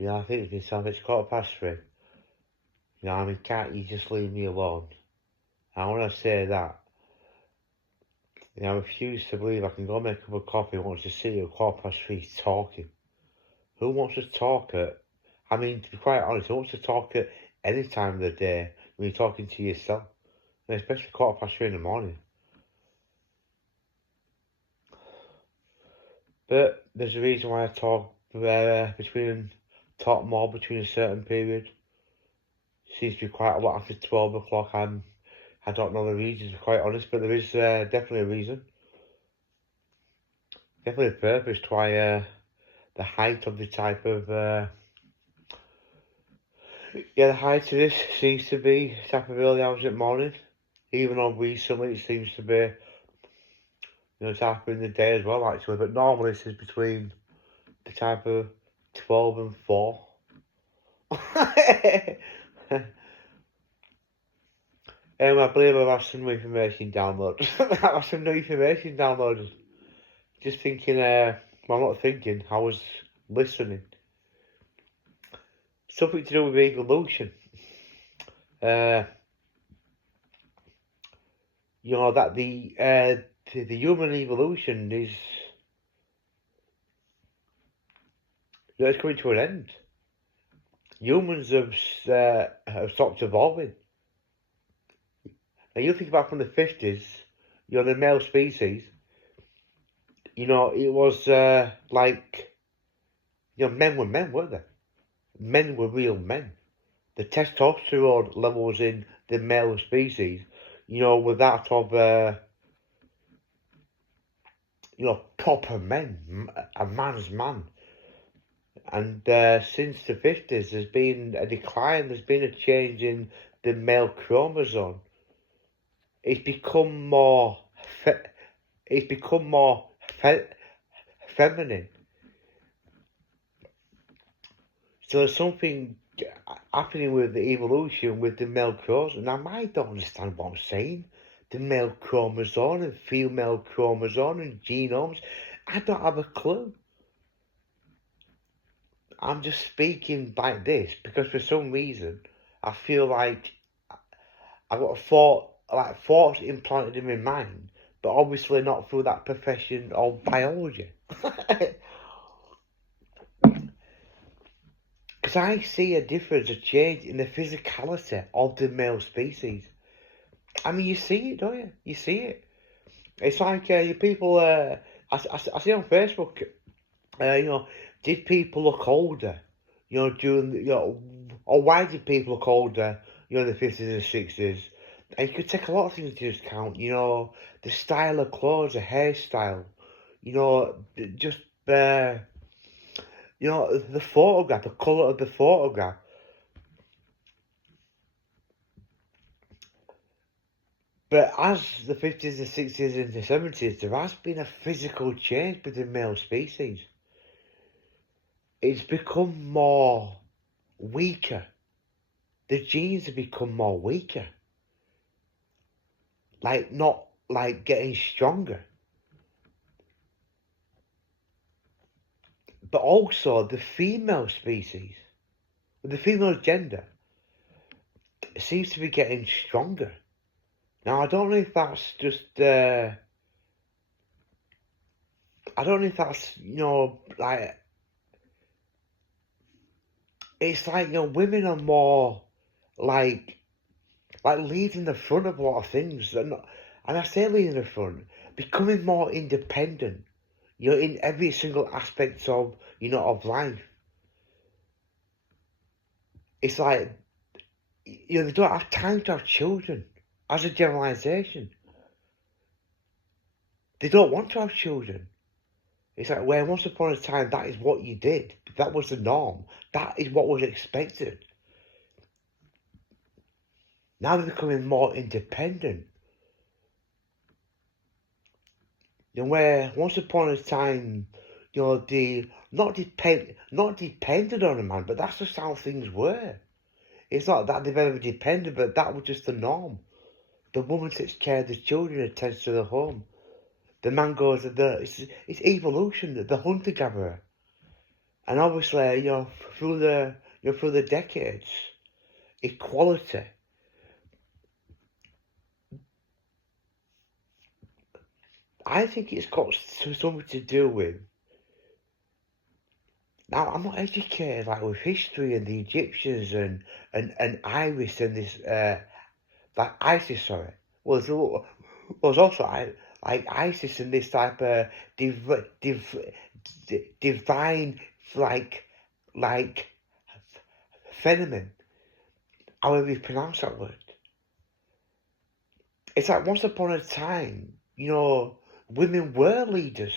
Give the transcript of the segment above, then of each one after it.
I think to myself, it's 3:15. I mean, can't you just leave me alone? And when I say that, I refuse to believe I can go make a cup of coffee and wants to sit here at 3:15 talking. Who wants to talk at, I mean, to be quite honest, who wants to talk at any time of the day when you're talking to yourself? And especially 3:15 in the morning. But there's a reason why I talk more between a certain period. Seems to be quite a lot after 12 o'clock. I don't know the reason, to be quite honest, but there is definitely a reason. Definitely a purpose to why the height of the type of the height of this seems to be type of early hours in the morning. Even though recently it seems to be, it's happening in the day as well actually, but normally this is between the type of 12 and 4. I believe I've had some new information downloaded. I've had some new information downloaded. Just thinking, well, I'm not thinking, I was listening. Something to do with evolution. That the human evolution is, it's coming to an end. Humans have stopped evolving. Now you think about from the 50s, the male species, it was men were men, weren't they? Men were real men. The testosterone levels in the male species, were that of, proper men, a man's man. And since the 50s, there's been a decline, there's been a change in the male chromosome. It's become more feminine. So there's something happening with the evolution with the male chromosome. Now, I don't understand what I'm saying. The male chromosome and female chromosome and genomes. I don't have a clue. I'm just speaking like this because for some reason I feel like I've got thoughts implanted in my mind, but obviously not through that profession of biology. Because I see a difference, a change in the physicality of the male species. I mean, you see it, don't you? You see it. It's like you people. I see on Facebook. Did people look older? During or why did people look older? In the 50s and 60s. And you could take a lot of things into account. The style of clothes, the hairstyle. Just the photograph, the colour of the photograph. But as the 50s, the 60s and the 70s, there has been a physical change with the male species. It's become more weaker. The genes have become more weaker. Not getting stronger. But also the female species, the female gender, seems to be getting stronger. Now, I don't know if that's just, I don't know if that's, it's like, women are more, leading the front of a lot of things. And I say leading the front, becoming more independent, in every single aspect of, of life. It's like, they don't have time to have children, as a generalisation. They don't want to have children. It's like, well, once upon a time, that is what you did. That was the norm. That is what was expected. Now they're becoming more independent. Where once upon a time, they not depended on a man, but that's just how things were. It's not that they've ever depended, but that was just the norm. The woman takes care of the children, attends to the home. The man goes to it's evolution, the hunter-gatherer. And obviously, through the decades, equality. I think it's got something to do with. Now, I'm not educated like with history and the Egyptians and Iris and this like ISIS. Sorry, was also like ISIS and this type of divine like like phenomenon. However you pronounce that word. It's like once upon a time, women were leaders.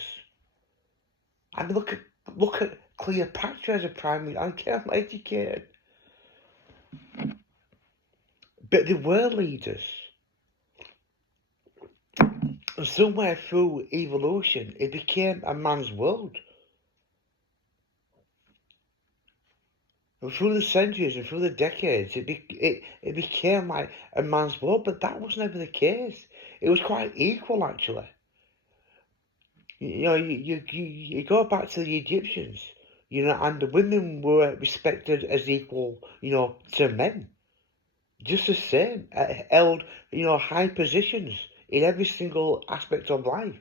And look at Cleopatra as a prime minister. I care, I'm educated, but they were leaders. And somewhere through evolution, it became a man's world. And through the centuries and through the decades, it became like a man's world. But that was never the case. It was quite equal, actually. You go back to the Egyptians, and the women were respected as equal, to men. Just the same, held, high positions in every single aspect of life.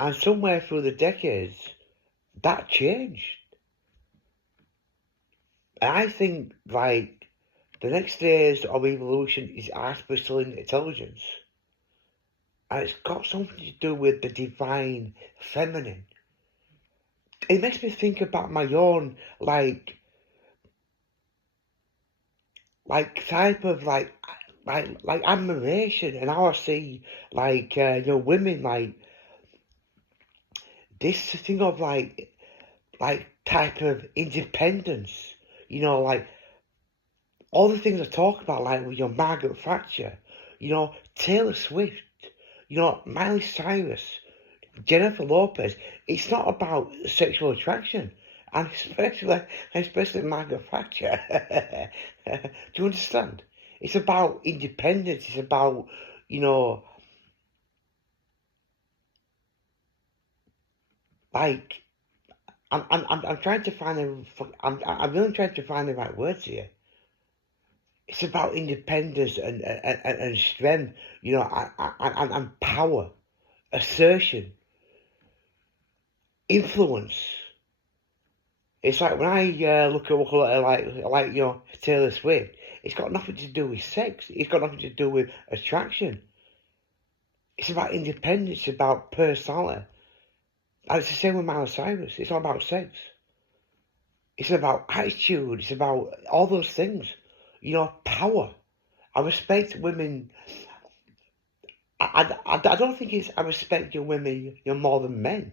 And somewhere through the decades, that changed. And I think, like, the next stage of evolution is artificial intelligence. And it's got something to do with the divine feminine. It makes me think about my own, like type of, like admiration and how I see, like, women, like, this thing of, like type of independence, like, all the things I talk about, like with your Margaret Thatcher, Taylor Swift, Miley Cyrus, Jennifer Lopez. It's not about sexual attraction, and especially Margaret Thatcher. Do you understand? It's about independence. It's about, like, I'm trying to find I'm really trying to find the right words here. It's about independence and strength, and power, assertion, influence. It's like when I look at Taylor Swift, it's got nothing to do with sex. It's got nothing to do with attraction. It's about independence. It's about personality. And it's the same with Miley Cyrus. It's not about sex. It's about attitude. It's about all those things. Power. I respect women. I don't think it's I respect your women more than men.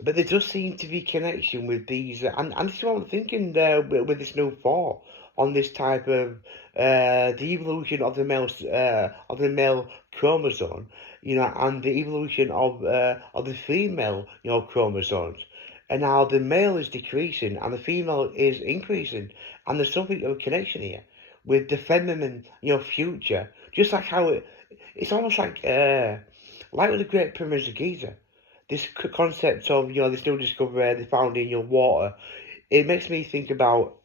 But there does seem to be connection with these, and this is what I'm thinking with this new thought on this type of the evolution of the male chromosome, and the evolution of the female, chromosomes, and how the male is decreasing and the female is increasing, and there's something of a connection here with the feminine, future, just like how it's almost like with the Great Pyramids of Giza. This concept of, this new discovery they found in your water, it makes me think about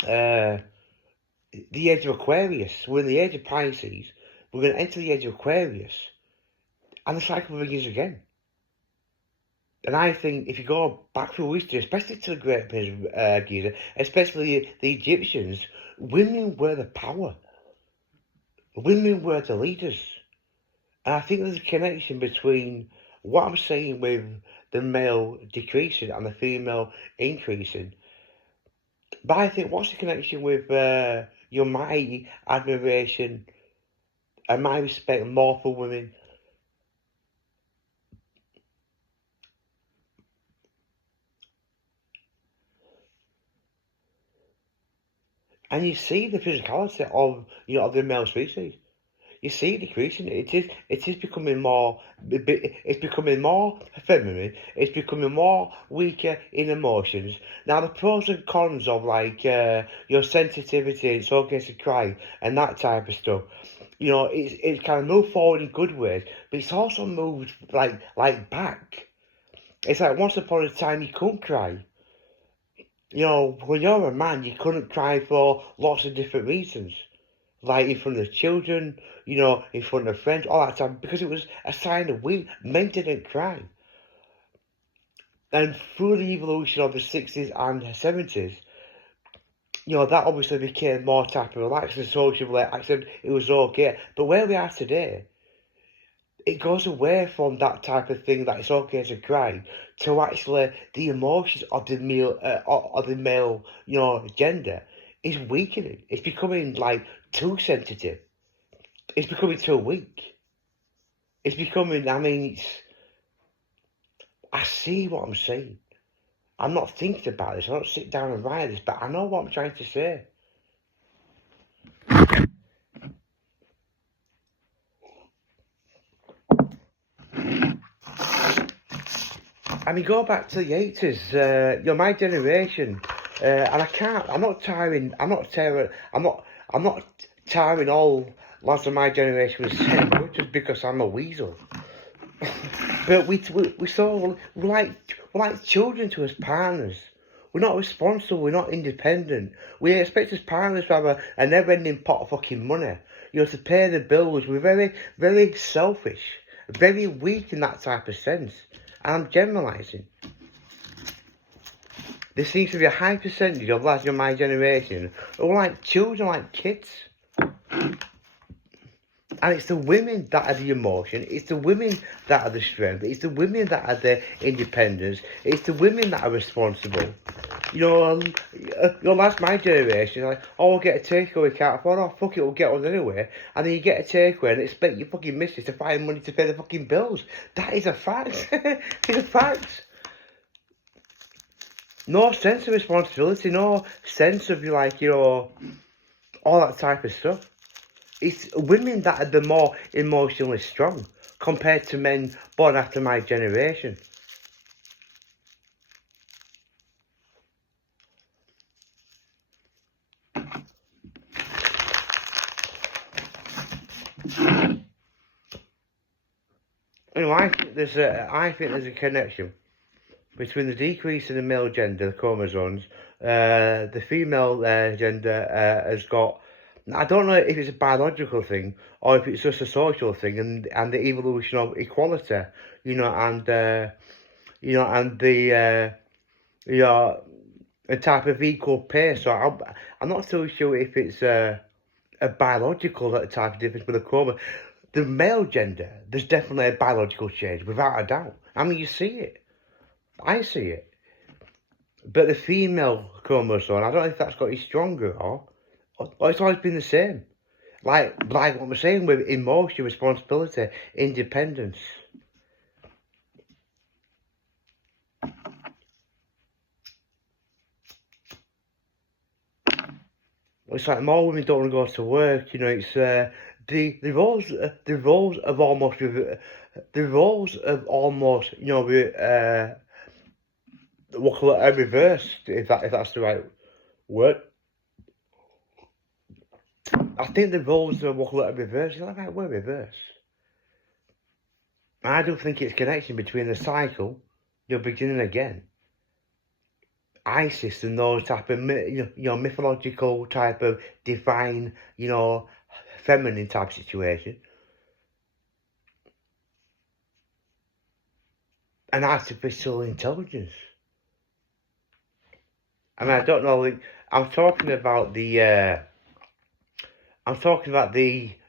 the age of Aquarius. We're in the age of Pisces. We're going to enter the age of Aquarius, and the cycle begins again. And I think if you go back through history, especially to the Great Pyramids of Giza, especially the Egyptians, women were the power. Women were the leaders. And I think there's a connection between what I'm saying with the male decreasing and the female increasing. But I think what's the connection with my admiration and my respect more for women? And you see the physicality of of the male species. You see decreasing. It is becoming more. It's becoming more feminine. It's becoming more weaker in emotions. Now the pros and cons of like your sensitivity, it's okay to cry and that type of stuff. It's kind of moved forward in good ways, but it's also moved like back. It's like once upon a time you couldn't cry. You know, when you're a man, you couldn't cry for lots of different reasons. Like in front of children, you know, in front of friends, all that time, because it was a sign of weak. Men didn't cry. And through the evolution of the 60s and 70s, you know, that obviously became more type of relaxed and sociable. I said it was okay. But where we are today, it goes away from that type of thing that it's okay to cry to actually the emotions of the male, you know, gender is weakening. It's becoming like too sensitive. It's becoming too weak. It's becoming. I mean, I see what I'm saying. I'm not thinking about this. I don't sit down and write this, but I know what I'm trying to say. I mean, go back to the 80s. You're my generation, and I can't. I'm not tiring. I'm not tiring all lads of my generation with the same word just because I'm a weasel. But we're like children to us partners. We're not responsible. We're not independent. We expect us partners to have a never-ending pot of fucking money. You know, to pay the bills. We're very selfish, very weak in that type of sense. And I'm generalising. There seems to be a high percentage of lads of my generation who are like children, like kids. And it's the women that are the emotion, it's the women that are the strength, it's the women that are the independence, it's the women that are responsible. You know, that's my generation, like, oh, we'll get a takeaway, we can't afford, oh, fuck it, we'll get one anyway. And then you get a takeaway and expect your fucking missus to find money to pay the fucking bills. That is a fact. It's a fact. No sense of responsibility, no sense of, like, you know, all that type of stuff. It's women that are the more emotionally strong compared to men born after my generation. You know, I think there's a connection between the decrease in the male gender, the chromosomes. The female gender has got. I don't know if it's a biological thing or if it's just a social thing, and the evolution of equality. You know, and and the you know a type of equal pay. So I'm not so sure if it's a biological type of difference with the chromosome. The male gender, there's definitely a biological change, without a doubt. I mean, you see it. I see it. But the female chromosome, I don't know if that's got any stronger or it's always been the same. Like what we're saying with emotion, responsibility, independence. It's like more women don't want to go to work. You know, it's the roles of almost you know reversed, if that's the right word. I think the roles are reversed. Is that right word, reverse? I don't think it's connection between the cycle, you know, beginning again, Isis and those type of mythological type of divine, you know, feminine type situation, and artificial intelligence. I mean, I don't know. Like, I'm talking about the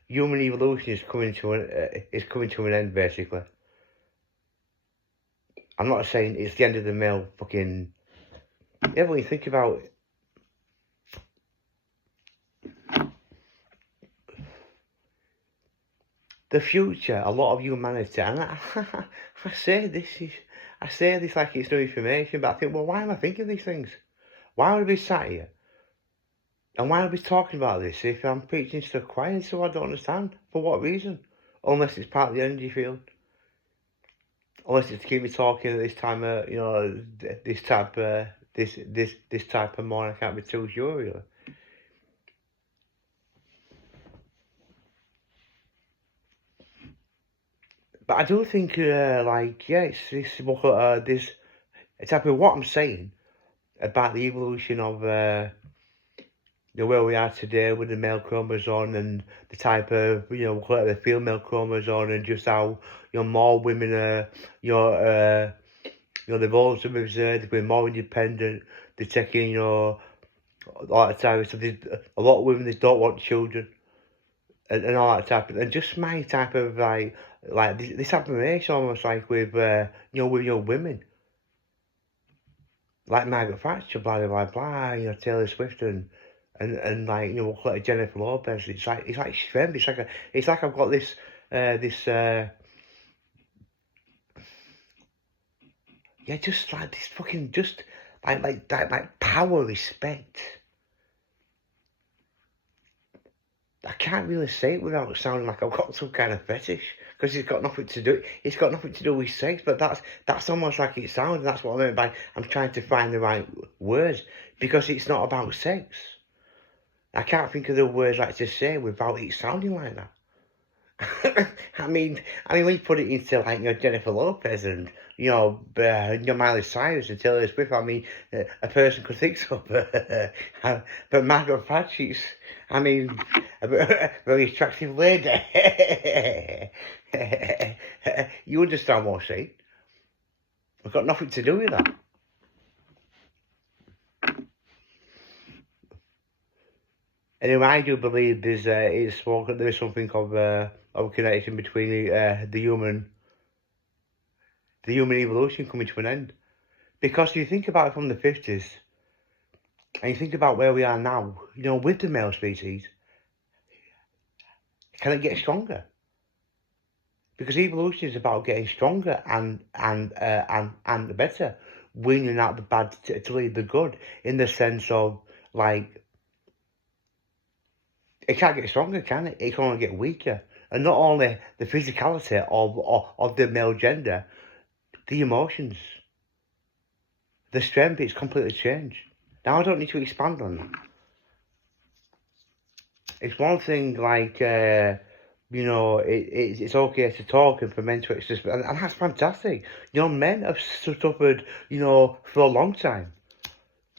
human evolution is coming to an end, basically. I'm not saying it's the end of the male fucking. Yeah, when you think about it, the future, a lot of humanity, and I say this like it's no information, but I think, well, why am I thinking these things? Why would I be sat here? And why would I be talking about this if I'm preaching to the choir? So I don't understand. For what reason? Unless it's part of the energy field. Unless it's to keep me talking at this time, this type of morning. I can't be too sure, really. But I do think, like, yeah, it's this type of what I'm saying about the evolution of where we are today with the male chromosome and the type of, the female chromosome and just how, more women are, they've also observed they've been more independent, they're taking, a lot of time, so there's a lot of women that don't want children and all that type of, and just my type of like this admiration almost like with, with your women. Like Margaret Thatcher, blah blah blah, Taylor Swift and like like Jennifer Lopez. It's like strength. It's like I've got this yeah, just like this fucking just like that like power, respect. I can't really say it without sounding like I've got some kind of fetish, because it's got nothing to do. It's got nothing to do with sex, but that's almost like it sounds. And that's what I meant by I'm trying to find the right words, because it's not about sex. I can't think of the words like to say without it sounding like that. I mean, when you put it into like Jennifer Lopez and Miley Cyrus and Taylor Swift, I mean, a person could think so, but Margaret Thatcher, I mean, a very attractive lady. You understand what I'm saying? I've got nothing to do with that. Anyway, I do believe there's something of a connection between the human evolution coming to an end. Because you think about it from the 50s, and you think about where we are now, with the male species, can it get stronger? Because evolution is about getting stronger and the better, weaning out the bad to leave the good, in the sense of like, it can't get stronger, can it? It can only get weaker. And not only the physicality of the male gender, the emotions, the strength, it's completely changed. Now, I don't need to expand on that. It's one thing, like, it's okay to talk and for men to express, and that's fantastic. Men have suffered, for a long time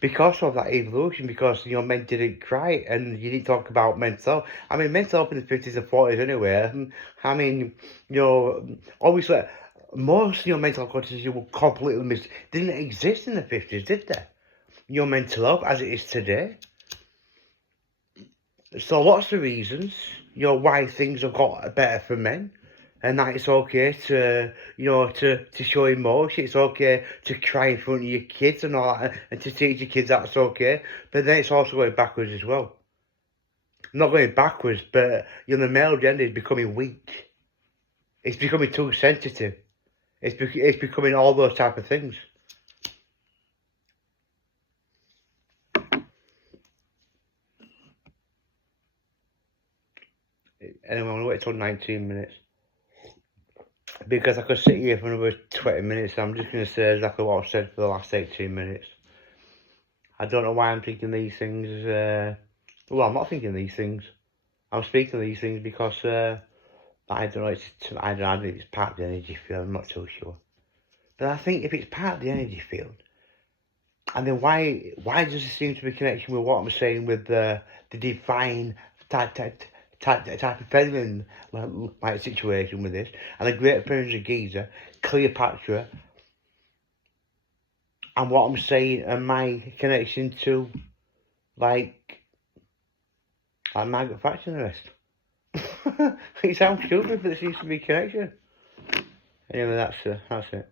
because of that evolution, because, men didn't cry and you didn't talk about mental health. I mean, mental health in the 50s and 40s anyway. I mean, obviously, most, mental health conditions were completely didn't exist in the 50s, did they? Mental health as it is today. So lots of reasons, why things have got better for men. And that it's okay to, to show emotion. It's okay to cry in front of your kids and all that, and to teach your kids that's okay. But then it's also going backwards as well. Not going backwards, but, the male gender is becoming weak. It's becoming too sensitive. It's becoming all those type of things. Anyway, I'm going to wait till 19 minutes. Because I could sit here for another 20 minutes. I'm just going to say exactly what I've said for the last 18 minutes. I don't know why I'm thinking these things. Well, I'm not thinking these things. I'm speaking these things because I don't know. I don't know if it's part of the energy field. I'm not too sure. But I think if it's part of the energy field, and then why does there seem to be a connection with what I'm saying with the divine type of feminine like situation with this, and the Great Pyramids of Giza, Cleopatra, and what I'm saying and my connection to like Margaret Thatcher and the rest. It sounds stupid, but there seems to be a connection. Anyway, that's it.